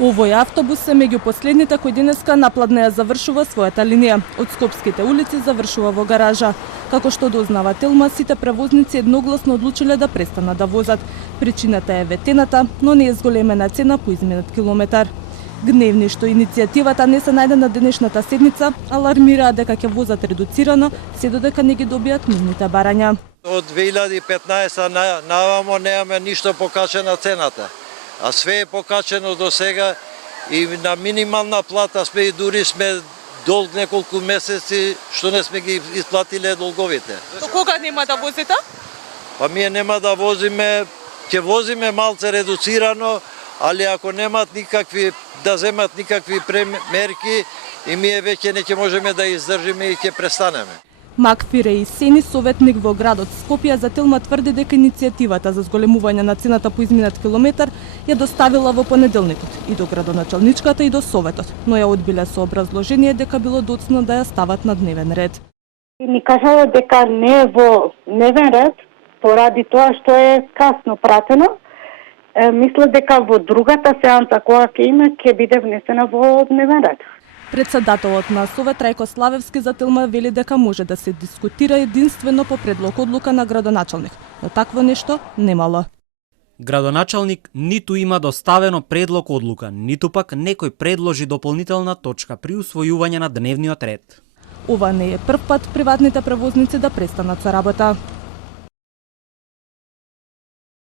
Овој автобус е меѓу последните кои денеска напладне ја завршува својата линија. Од Скопските улици завршува во гаража. Како што дознава Телма, сите превозници едногласно одлучиле да престанат да возат. Причината е ветената, но не е зголемена цена по изминат километар. Гневни што иницијативата не се најде на денешната седница, алармираат дека ќе возат редуцирано, се додека не ги добијат нивните барања. Од 2015 навамо немаме ништо покачена цената. А све е покачено до сега и на минимална плата сме и дури сме долг неколку месеци што не сме ги исплатиле долговите. До кога нема да возите? Па ние нема да возиме, ќе возиме малце редуцирано, али ако немат никакви да земат никакви мерки и ние веќе не ќе можеме да издржиме и ќе престанеме. Макфире и Сени, советник во градот Скопје, за Телма тврди дека иницијативата за зголемување на цената по изминат километар ја доставила во понеделникот и до градоначалничката и до советот, но ја одбиле со образложение дека било доцна да ја стават на дневен ред. Ни кажала дека не е во дневен ред, поради тоа што е касно пратено. Мисля дека во другата сеанса која ќе има, ќе биде внесена во дневен ред. Председателот на Совет Трајко Славевски за Телма вели дека може да се дискутира единствено по предлог одлука на градоначалник, но такво нешто немало. Градоначалник ниту има доставено предлог одлука, ниту пак некој предложи дополнителна точка при усвојување на дневниот ред. Ова не е прв пат приватните превозници да престанат со работа.